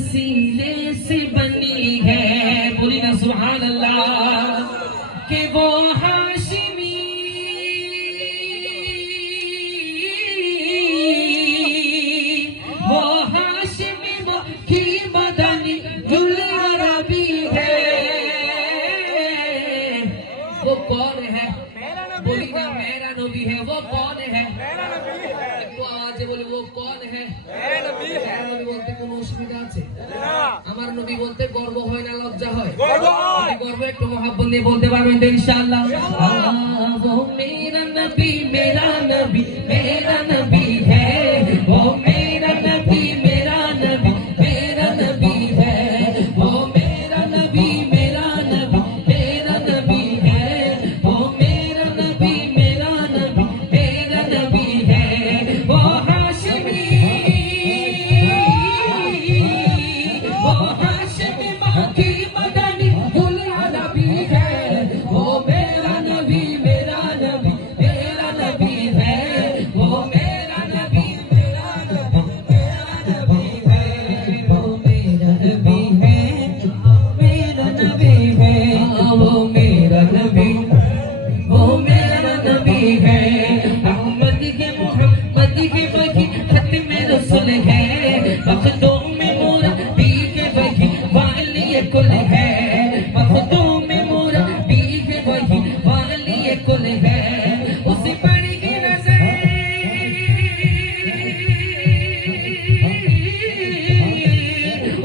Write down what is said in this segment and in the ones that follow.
वसीले से बनी है, बोली ना सुभान अल्लाह, कि वो हाशिमी वो हाशिमी वो की मदनी गुल अरबी है। वो कौन है? बोली ना मेरा नबी है। वो कौन है? একটু আওয়াজে বলি, वो कौन है? मेरा नबी বলতে কোনো অসুবিধা আছে? আমার নবী বলতে গর্ব হয় না লজ্জা হয়? গর্ব একটু মহব্বত নিয়ে বলতে পারবেন তো ইনশাআল্লাহ? वो मेरा नबी मेरा नबी मेरा नबी है, वो मेरा नबी मेरा नबी मेरा नबी है, वो मेरा नबी मेरा नबी मेरा नबी है, वो मेरा नबी मेरा नबी मेरा नबी है। वो हाशिमी वो हाशिमी मक्की मदनी गुल अरबी है, वो मेरा नबी मेरा नबी मेरा नबी है, वो मेरा नबी मेरा नबी मेरा नबी है, वो मेरा नबी है मेरा नबी है, वो मेरा नबी वो मेरा नबी है। अहमद के मोहम्मद के बगी खत्म रसूल है, मखदूम में मोरा पी के बगी वाली कुल है, मखदूम में मोरा पी के बगी वाली कुल है। उसे पड़ेगी नजर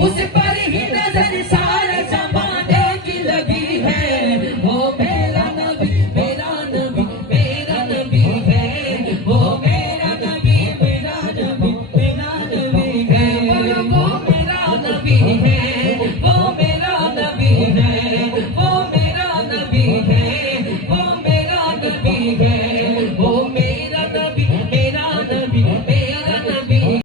उसे पर ही नजर सारा जमाने की लगी है, वो मेरा नबी मेरा नबी मेरा नबी है, वो मेरा नबी मेरा नबी मेरा नबी है, वो मेरा नबी है, वो मेरा नबी है, वो मेरा नबी है, वो मेरा नबी है।